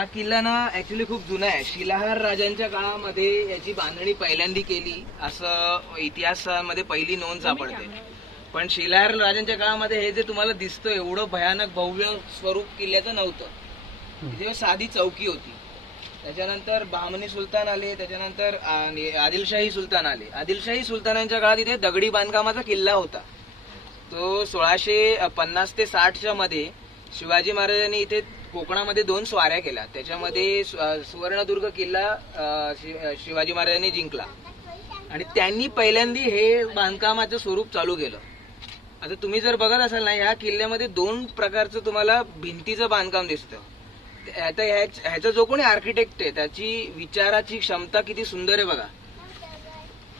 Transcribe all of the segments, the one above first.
हा किल्ला ना ऍक्च्युली खूप जुना आहे. शिलाहार राजांच्या काळामध्ये याची बांधणी पहिल्यांदी केली असं इतिहासामध्ये पहिली नोंद सापडते. पण शिलाहार राजांच्या काळामध्ये हे जे तुम्हाला दिसतं एवढं भयानक भव्य स्वरूप किल्ल्याचं नव्हतं. इथे साधी चौकी होती. त्याच्यानंतर बहामनी सुलतान आले, त्याच्यानंतर आदिलशाही सुलतान आले. आदिलशाही सुलतानांच्या काळात इथे दगडी बांधकामाचा किल्ला होता. तो 1650 ते 60च्या मध्ये शिवाजी महाराजांनी इथे कोकणामध्ये 2 स्वाऱ्या केल्या. त्याच्यामध्ये सुवर्णदुर्ग किल्ला शिवाजी महाराजांनी जिंकला आणि त्यांनी पहिल्यांदी हे बांधकामाचं स्वरूप चालू केलं. आता तुम्ही जर बघत असाल ना, ह्या किल्ल्यामध्ये 2 प्रकारचं तुम्हाला भिंतीचं बांधकाम दिसतं. आता ह्याचा जो कोणी आर्किटेक्ट आहे त्याची विचाराची क्षमता किती सुंदर आहे बघा.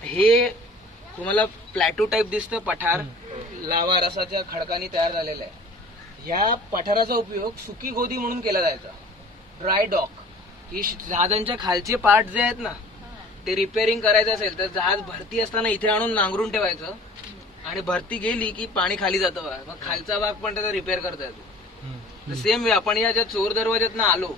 हे तुम्हाला प्लॅटो टाईप दिसतं, पठार लावा रसाच्या खडकांनी तयार झालेला आहे. ह्या पठाराचा उपयोग सुकी गोदी म्हणून केला जायचा. ड्राय डॉक, ही जहाजांच्या खालचे पार्ट जे आहेत ना ते रिपेअरिंग करायचं असेल तर जहाज भरती असताना इथे आणून नांगरून ठेवायचं आणि भरती गेली की पाणी खाली जातं बघा, मग खालचा भाग पण त्याचा रिपेअर करता येतो. सेम वे आपण या ज्या चोर दरवाज्यातनं आलो,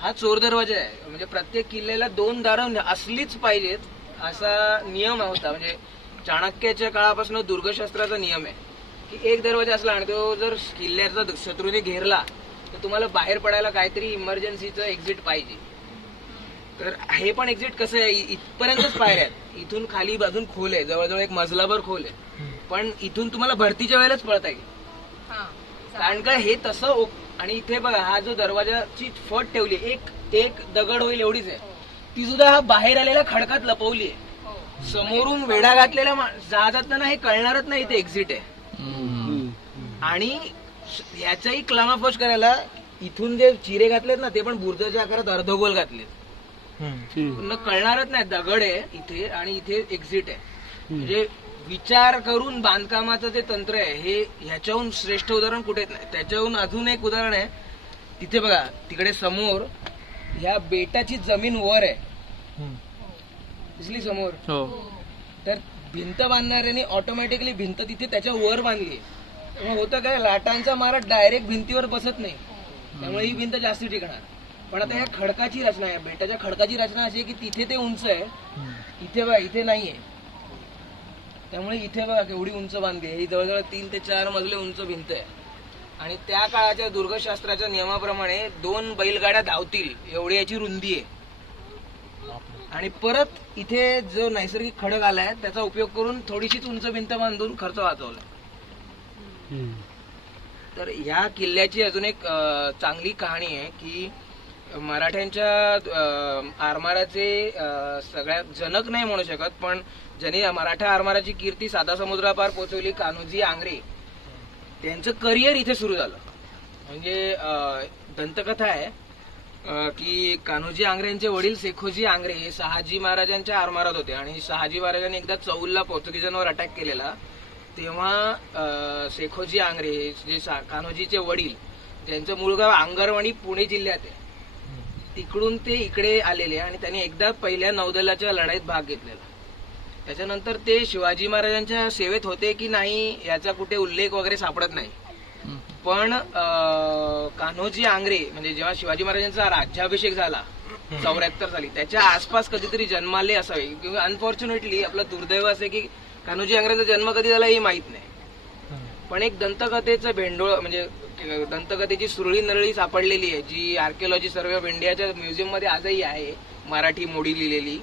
हा चोर दरवाजा आहे. म्हणजे प्रत्येक किल्ल्याला 2 दारं असलीच पाहिजेत असा नियम होता. म्हणजे चाणक्याच्या काळापासून दुर्गशास्त्राचा नियम आहे की एक दरवाजा असला आणि तो जर किल्ल्याचा शत्रूने घेरला तर तुम्हाला बाहेर पडायला काहीतरी इमर्जन्सीचं एक्झिट पाहिजे. तर हे पण एक्झिट कसं आहे, इथपर्यंतच पायऱ्या आहेत. इथून खाली बाजून खोल आहे, जवळजवळ 1 मजलाभर खोल आहे. पण इथून तुम्हाला भरतीच्या वेळेलाच पळता येईल. कारण का हे तसं. आणि इथे बघा हा जो दरवाजाची फट ठेवली, एक दगड होईल एवढीच आहे, ती सुद्धा हा बाहेर आलेल्या खडकात लपवली आहे. समोरून वेढा घातलेल्या जहाजात ना हे कळणारच नाही इथे एक्झिट आहे. आणि याचाही क्लामाफोश करायला इथून जे चिरे घातलेत ना ते पण बुर्जाच्या आकारात अर्धगोल घातलेत. कळणारच नाही दगड आहे इथे आणि इथे एक्झिट आहे. म्हणजे विचार करून बांधकामाचं जे तंत्र आहे हे ह्याच्याहून श्रेष्ठ उदाहरण कुठेच नाही. त्याच्याहून अजून एक उदाहरण आहे. तिथे बघा तिकडे समोर ह्या बेटाची जमीन वर आहे, दिसली समोर. तर भिंत बांधणाऱ्यांनी ऑटोमॅटिकली भिंत तिथे त्याच्या वर बांधली. त्यामुळे होतं काय, लाटांचा मारा डायरेक्ट भिंतीवर बसत नाही, त्यामुळे ही भिंत जास्ती टिकणार. पण आता ह्या खडकाची रचना आहे, बेटाच्या खडकाची रचना अशी आहे की तिथे ते उंच आहे, इथे बघा इथे नाहीये. त्यामुळे इथे बघा केवढी उंच बांधली आहे. ही जवळजवळ 3 ते 4 मजले उंच भिंत आहे. आणि त्या काळाच्या दुर्गशास्त्राच्या नियमाप्रमाणे 2 बैलगाड्या धावतील एवढी याची रुंदी आहे. आणि परत इथे जो नैसर्गिक खडक आलाय त्याचा उपयोग करून थोडीशीच उंच भिंत बांधून खर्च वाचवला. तर ह्या किल्ल्याची अजून एक चांगली कहाणी आहे की मराठ्यांच्या आरमाराचे सगळ्यात जनक नाही म्हणू शकत, पण ज्यांनी मराठा आरमाराची कीर्ती सातासमुद्रापार पोहोचवली, कान्होजी आंग्रे, त्यांचं करिअर इथे सुरू झालं. म्हणजे दंतकथा आहे की कान्होजी आंग्रेंचे वडील शेखोजी आंग्रे हे शहाजी महाराजांच्या आरमारात होते आणि शहाजी महाराजांनी एकदा चौलला पोर्तुगीजांवर अटॅक केलेला. तेव्हा शेखोजी आंग्रे जे कान्होजीचे वडील, ज्यांचं मूळ गाव आंगरवाडी पुणे जिल्ह्यात आहे, तिकडून ते इकडे आलेले आणि त्यांनी एकदा पहिल्या नौदलाच्या लढाईत भाग घेतलेला. त्याच्यानंतर ते शिवाजी महाराजांच्या सेवेत होते की नाही याचा कुठे उल्लेख वगैरे सापडत नाही. पण कान्होजी आंग्रे म्हणजे जेव्हा शिवाजी महाराजांचा राज्याभिषेक झाला 74 साली, त्याच्या आसपास कधीतरी जन्माले असावे. किंवा अनफॉर्च्युनेटली आपलं दुर्दैव असे की कान्होजी आंग्रेचा जन्म कधी झाला हे माहित नाही. पण एक दंतकथेचं भेंडोळ म्हणजे दंतकथेची सुरळी नरळी सापडलेली आहे, जी आर्किओलॉजी सर्वे ऑफ इंडियाच्या म्युझियम मध्ये आजही आहे, मराठी मोडी लिहिलेली,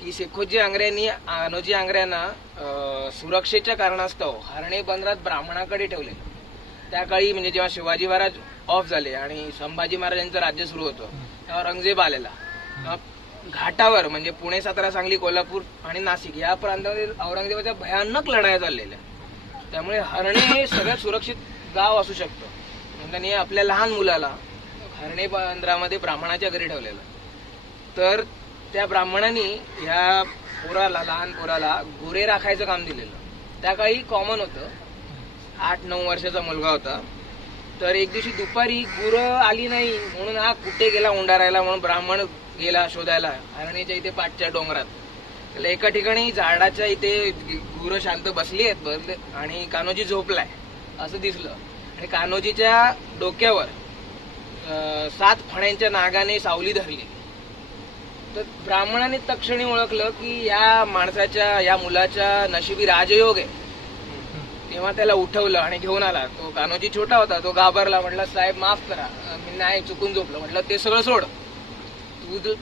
की शेखोजी आंग्र्यांनी कान्होजी आंग्र्यांना सुरक्षेच्या कारणास्तव हरणे बंदरात ब्राह्मणाकडे ठेवले. त्या काळी म्हणजे जेव्हा शिवाजी महाराज ऑफ झाले आणि संभाजी महाराजांचं राज्य सुरू होतं तेव्हा औरंगजेब आलेला. घाटावर म्हणजे पुणे, सातारा, सांगली, कोल्हापूर आणि नाशिक या प्रांतामध्ये औरंगजेबाच्या भयानक लढाया चाललेल्या. त्यामुळे हरणे हे सगळ्यात सुरक्षित गाव असू शकतं. त्यांनी आपल्या लहान मुलाला हरणे बंदरामध्ये ब्राह्मणाच्या घरी ठेवलेलं. तर त्या ब्राह्मणांनी ह्या पोराला, लहान पोराला गुरे राखायचं काम दिलेलं. त्या काळी कॉमन होतं. 8-9 वर्षाचा मुलगा होता. तर एक दिवशी दुपारी गुरं आली नाही म्हणून हा कुठे गेला उंडारायला म्हणून ब्राह्मण गेला शोधायला हरणीच्या इथे पाठच्या डोंगरात. त्याला एका ठिकाणी झाडाच्या इथे गुरं शांत बसली आहेत आणि कान्होजी झोपलाय असं दिसलं. आणि कान्होजीच्या डोक्यावर 7 फण्यांच्या नागाने सावली धरली. तर ब्राह्मणाने तक्षणी ओळखलं की या माणसाच्या, या मुलाच्या नशिबी राजयोग आहे. तेव्हा त्याला उठवलं आणि घेऊन आला. तो कान्होजी छोटा होता, तो घाबरला, म्हटलं साहेब माफ करा, मी नाही, चुकून झोपलो. म्हटलं ते सगळं सोड,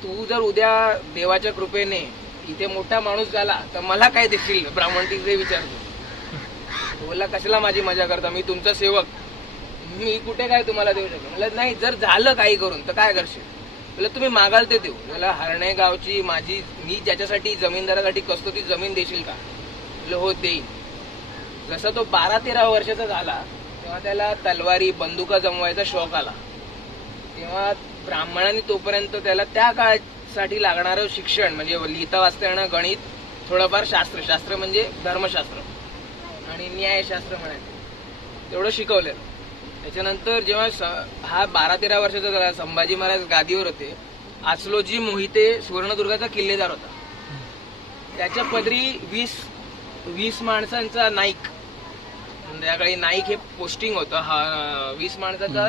तू जर उद्या देवाच्या कृपेने इथे मोठा माणूस झाला तर मला काय देशील? ब्राह्मण तिथे विचारतो. बोलला कशाला माझी मजा करता, मी तुमचा सेवक, मी कुठे काय तुम्हाला देऊ शकतो? म्हटलं नाही, जर झालं काही करून तर काय करशील? म्हटलं तुम्ही मागाल ते देऊ. मला हरणे गावची मी ज्याच्यासाठी जमीनदारासाठी कसतो ती जमीन देशील का? म्हटलं हो देईन. जसा तो 12-13 वर्षाचा झाला तेव्हा त्याला तलवारी बंदुका जमवायचा शौक आला. तेव्हा ब्राह्मणांनी तोपर्यंत त्याला त्या काळासाठी लागणारं शिक्षण म्हणजे लिहिता वाचता येणं, गणित, थोडंफार शास्त्र म्हणजे धर्मशास्त्र आणि न्यायशास्त्र म्हणायचं, तेवढं शिकवलेलं. त्याच्यानंतर जेव्हा हा 12-13 वर्षाचा झाला, संभाजी महाराज गादीवर होते. आचलोजी मोहिते सुवर्णदुर्गाचा किल्लेदार होता. त्याच्या पदरी 20 माणसांचा नाईक, त्याकाळी नाईक हे पोस्टिंग होतं. 20 माणसाचा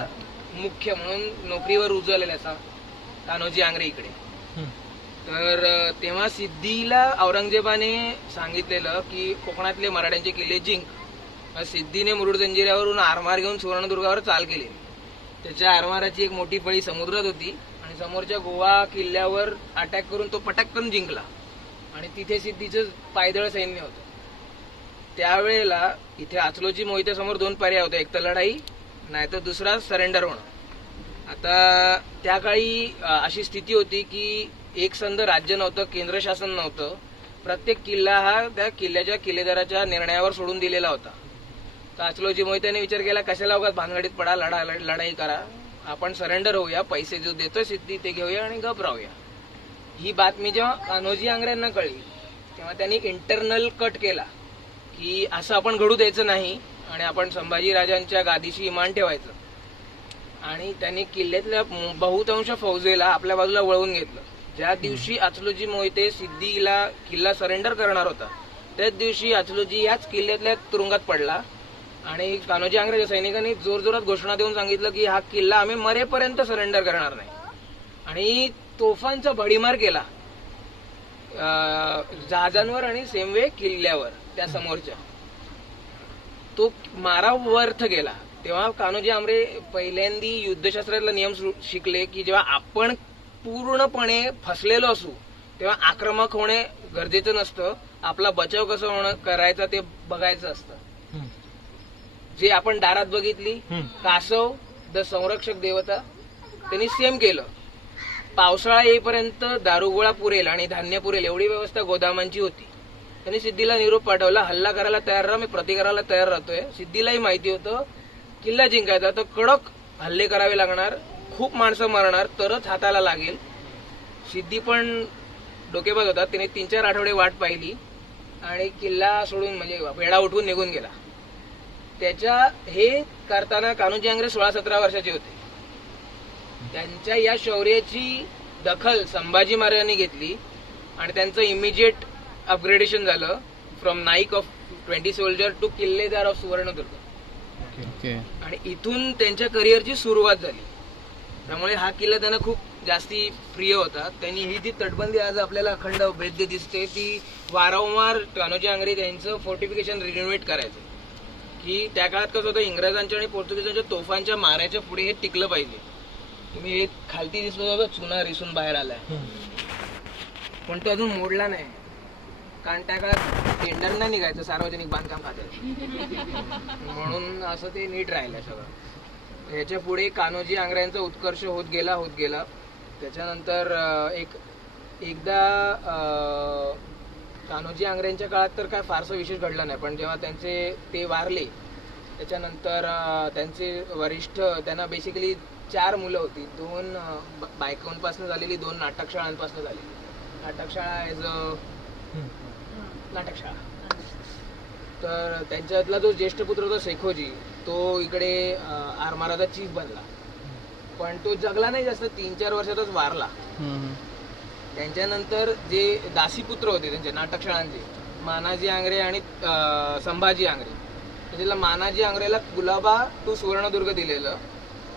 मुख्य म्हणून नोकरीवर रुजवलेला असा कान्होजी आंग्रे इकडे. तर तेव्हा सिद्धीला औरंगजेबाने सांगितलेलं की कोकणातले मराठ्यांचे किल्ले जिंक. सिद्धीने मुरुड जंजिऱ्यावरून आरमार घेऊन सुवर्णदुर्गावर चाल केली. त्याच्या आरमाराची एक मोठी फळी समुद्रात होती आणि समोरच्या गोवा किल्ल्यावर अटॅक करून तो पटकन जिंकला आणि तिथे सिद्धीचं पायदळ सैन्य होतं. त्यावेळेला इथे आचलोजी मोहित्यासमोर 2 पर्याय होते, एक तर लढाई नाहीतर दुसरा सरेंडर होणं. आता त्या काळी अशी स्थिती होती की एक संध राज्य नव्हतं, केंद्र शासन नव्हतं. प्रत्येक किल्ला हा त्या किल्ल्याच्या किल्लेदाराच्या निर्णयावर सोडून दिलेला होता. तर आचलोजी मोहित्याने विचार केला कशाला उगाच भानगडीत पडा, लढाई करा, आपण सरेंडर होऊया, पैसे जो देतोय सिद्धी ते घेऊया आणि गप राहूया. ही बातमी जेव्हा कान्होजी आंग्रेंना कळली तेव्हा त्यांनी इंटरनल कट केला की असं आपण घडू द्यायचं नाही आणि आपण संभाजी राजांच्या गादीशी इमान ठेवायचं. आणि त्यांनी किल्ल्यातल्या बहुतांश फौजेला आपल्या बाजूला वळवून घेतलं. ज्या दिवशी आचलोजी मोहिते सिद्धीला किल्ला सरेंडर करणार होता त्याच दिवशी आचलोजी याच किल्ल्यातल्या तुरुंगात पडला आणि कान्होजी आंग्रेच्या सैनिकांनी जोरजोरात घोषणा देऊन सांगितलं की हा किल्ला आम्ही मरेपर्यंत सरेंडर करणार नाही. आणि तोफांचा भडीमार केला जहाजांवर आणि सेमवे किल्ल्यावर त्या समोरच्या. तो मारा व्यर्थ गेला. तेव्हा कान्होजी आंग्रे पहिल्यांदी युद्धशास्त्रातला नियम शिकले की जेव्हा आपण पूर्णपणे फसलेलो असू तेव्हा आक्रमक होणे गरजेचं नसतं, आपला बचाव कसं करायचा ते बघायचं असतं. जे आपण दारात बघितली कासव द संरक्षक देवता त्यांनी सेम केलं. पावसाळा येईपर्यंत दारुगोळा पुरेल आणि धान्य पुरेल एवढी व्यवस्था गोदामांची होती. त्यांनी सिद्धीला निरोप पाठवला, हल्ला करायला तयार राहा, मी प्रतिकाराला तयार राहतोय. सिद्धीलाही माहिती होतं किल्ला जिंकायचा तर कडक हल्ले करावे लागणार, खूप माणसं मरणार तरच हाताला लागेल. सिद्धी पण डोकेबाज होता, त्याने 3-4 आठवडे वाट पाहिली आणि किल्ला सोडून म्हणजे वेढा उठवून निघून गेला. त्याच्या हे करताना कान्होजी आंग्रे 16-17 वर्षाचे होते. त्यांच्या या शौर्याची दखल संभाजी महाराजांनी घेतली आणि त्यांचं इमिजिएट अपग्रेडेशन झालं from Naik of 20 soldier to killedar of Suvarnadurg. आणि इथून त्यांच्या करिअरची सुरुवात झाली. त्यामुळे हा किल्ला त्यांना खूप जास्ती प्रिय होता. त्यांनी ही जी तटबंदी आज आपल्याला अखंड भेद्य दिसते ती वारंवार कान्होजी आंग्रे त्यांचं फोर्टिफिकेशन रिनोव्हेट करायचं की त्या काळात कसं होतं इंग्रजांच्या आणि पोर्तुगीजांच्या तोफांच्या माऱ्याच्या पुढे हे टिकलं पाहिजे. तुम्ही हे खालती दिसलं होतं चुना रिसून बाहेर आलाय पण तो अजून मोडला नाही कारण त्या काळात टेंडर नाही निघायचं सार्वजनिक बांधकाम खात्यात म्हणून असं ते नीट राहिलंय सगळं. ह्याच्या पुढे कान्होजी आंग्र्यांचा उत्कर्ष होत गेला. त्याच्यानंतर एकदा कान्होजी आंग्र्यांच्या काळात तर काय फारसं विशेष घडलं नाही पण जेव्हा ते वारले त्याच्यानंतर त्यांचे वरिष्ठ त्यांना बेसिकली 4 मुलं होती. 2 बायकांपासून झालेली, 2 नाटकशाळांपासून झालेली. नाटकशाळा ॲज अ नाटकशाळा. तर त्यांच्यातला जो ज्येष्ठ पुत्र होता शेखोजी तो इकडे आरमाराचा चीफ बनला पण तो जगला नाही जास्त, 3-4 वर्षातच वारला. त्यांच्यानंतर जे दासीपुत्र होते त्यांचे नाटकशाळांचे मानाजी आंग्रे आणि संभाजी आंग्रे, त्याच्याला मानाजी आंग्रेला कुलाबा टू सुवर्णदुर्ग दिलेलं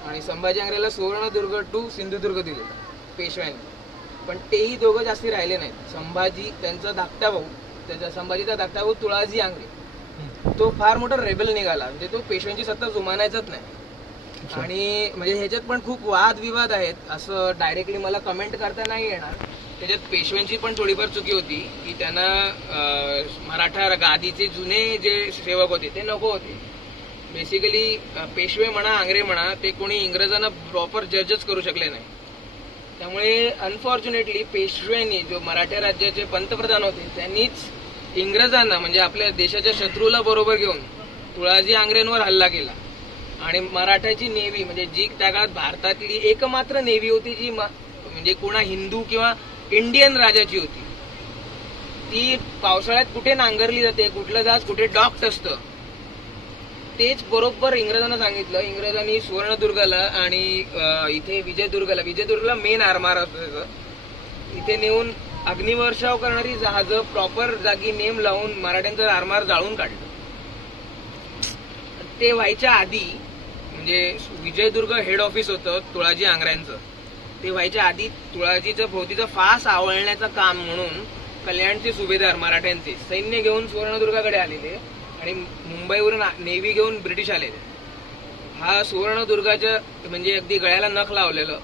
आणि संभाजी आंग्रेला सुवर्णदुर्ग टू सिंधुदुर्ग दिलेला पेशव्यांनी. पण तेही दोघं जास्ती राहिले नाहीत. संभाजी त्यांचा धाकटा भाऊ, त्याचा संभाजीचा धाकटा भाऊ तुळाजी आंग्रे, तो फार मोठा रेबल निघाला. म्हणजे तो पेशव्यांची सत्ता जुमानायचाच नाही. आणि म्हणजे ह्याच्यात पण खूप वादविवाद आहेत, असं डायरेक्टली मला कमेंट करता नाही येणार. त्याच्यात पेशव्यांची पण थोडीफार चुकी होती की त्यांना मराठा गादीचे जुने जे सेवक होते ते नको होते. बेसिकली पेशवे म्हणा आंग्रे म्हणा ते कोणी इंग्रजांना प्रॉपर जजच करू शकले नाही. त्यामुळे अनफॉर्च्युनेटली पेशव्यांनी, जो मराठा राज्याचे पंतप्रधान होते, त्यांनीच इंग्रजांना म्हणजे आपल्या देशाच्या शत्रूला बरोबर घेऊन तुळाजी आंग्रेंवर हल्ला केला. आणि मराठाची नेव्ही म्हणजे जी त्या काळात भारतातली एकमात्र नेव्ही होती जी म्हणजे कोणा हिंदू किंवा इंडियन राजाची होती, ती पावसाळ्यात कुठे नांगरली जाते, कुठलं जहाज कुठे डॉक्ड असतं, तेच बरोबर इंग्रजांना सांगितलं. इंग्रजांनी सुवर्णदुर्गाला आणि इथे विजयदुर्गला मेन आरमार असतं, इथे नेऊन अग्निवर्षाव करणारी जहाजं प्रॉपर जागी नेम लावून मराठ्यांचं आरमार जाळून काढलं. ते व्हायच्या आधी म्हणजे विजयदुर्ग हेड ऑफिस होतं तुळाजी आंग्र्यांचं, ते व्हायच्या आधी तुळाजीचं भोवतीचं फास आवळण्याचं काम म्हणून कल्याणचे सुभेदार मराठ्यांचे सैन्य घेऊन सुवर्णदुर्गाकडे आलेले आणि मुंबईवरून नेव्ही घेऊन ब्रिटिश आलेले. हा सुवर्णदुर्गाच्या म्हणजे अगदी गळ्याला नख लावलेलं,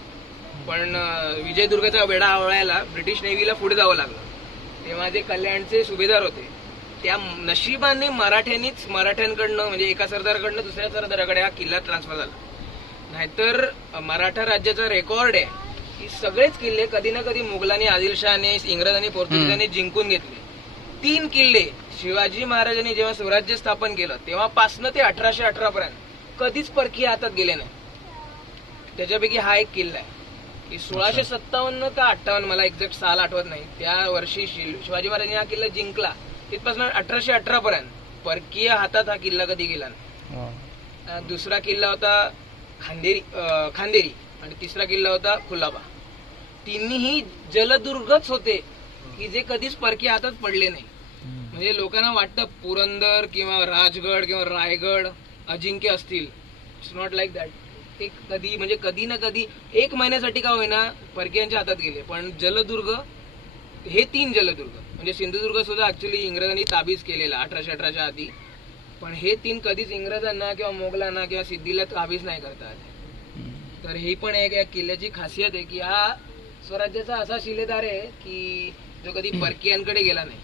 पण विजयदुर्गाचा वेढा आवळायला ब्रिटिश नेव्हीला पुढे जावं लागलं. तेव्हा जे कल्याणचे सुभेदार होते त्या नशिबाने मराठ्यांकडनं म्हणजे एका सरदाराकडनं दुसऱ्या सरदाराकडे हा किल्ला ट्रान्सफर झाला. नाहीतर मराठा राज्याचा रेकॉर्ड आहे की सगळेच किल्ले कधी ना कधी मुघलांनी, आदिलशहाने, इंग्रजांनी, पोर्तुगीजांनी जिंकून घेतले. 3 किल्ले शिवाजी महाराजांनी जेव्हा स्वराज्य स्थापन केलं तेव्हापासनं ते 1818 पर्यंत कधीच परकीय हातात गेले नाही. त्याच्यापैकी हा एक किल्ला आहे की 1657 का 58, मला एक्झॅक्ट साल आठवत नाही, त्या वर्षी शिवाजी महाराजांनी हा किल्ला जिंकला. तिथपासून 1818 पर्यंत परकीय हातात हा किल्ला कधी गेला नाही. दुसरा किल्ला होता खांदेरी आणि तिसरा किल्ला होता कुलाबा. तिन्ही जलदुर्गच होते की जे कधीच परकीय हातात पडले नाही. म्हणजे लोकांना वाटतं पुरंदर किंवा राजगड किंवा रायगड अजिंक्य असतील, इट्स नॉट लाईक दॅट. ते कधी ना कधी 1 महिन्यासाठी का होईना परकीयांच्या हातात गेले. पण जलदुर्ग, हे 3 जलदुर्ग म्हणजे सिंधुदुर्ग सुद्धा ऍक्च्युली इंग्रजांनी ताबीज केलेला 1818च्या आधी, पण हे 3 कधीच इंग्रजांना किंवा मोगलांना किंवा सिद्धीला ताबीज नाही करता आले. तर ही पण एक या किल्ल्याची खासियत आहे की हा स्वराज्याचा असा शिलेदार आहे की जो कधी परकीयांकडे गेला नाही.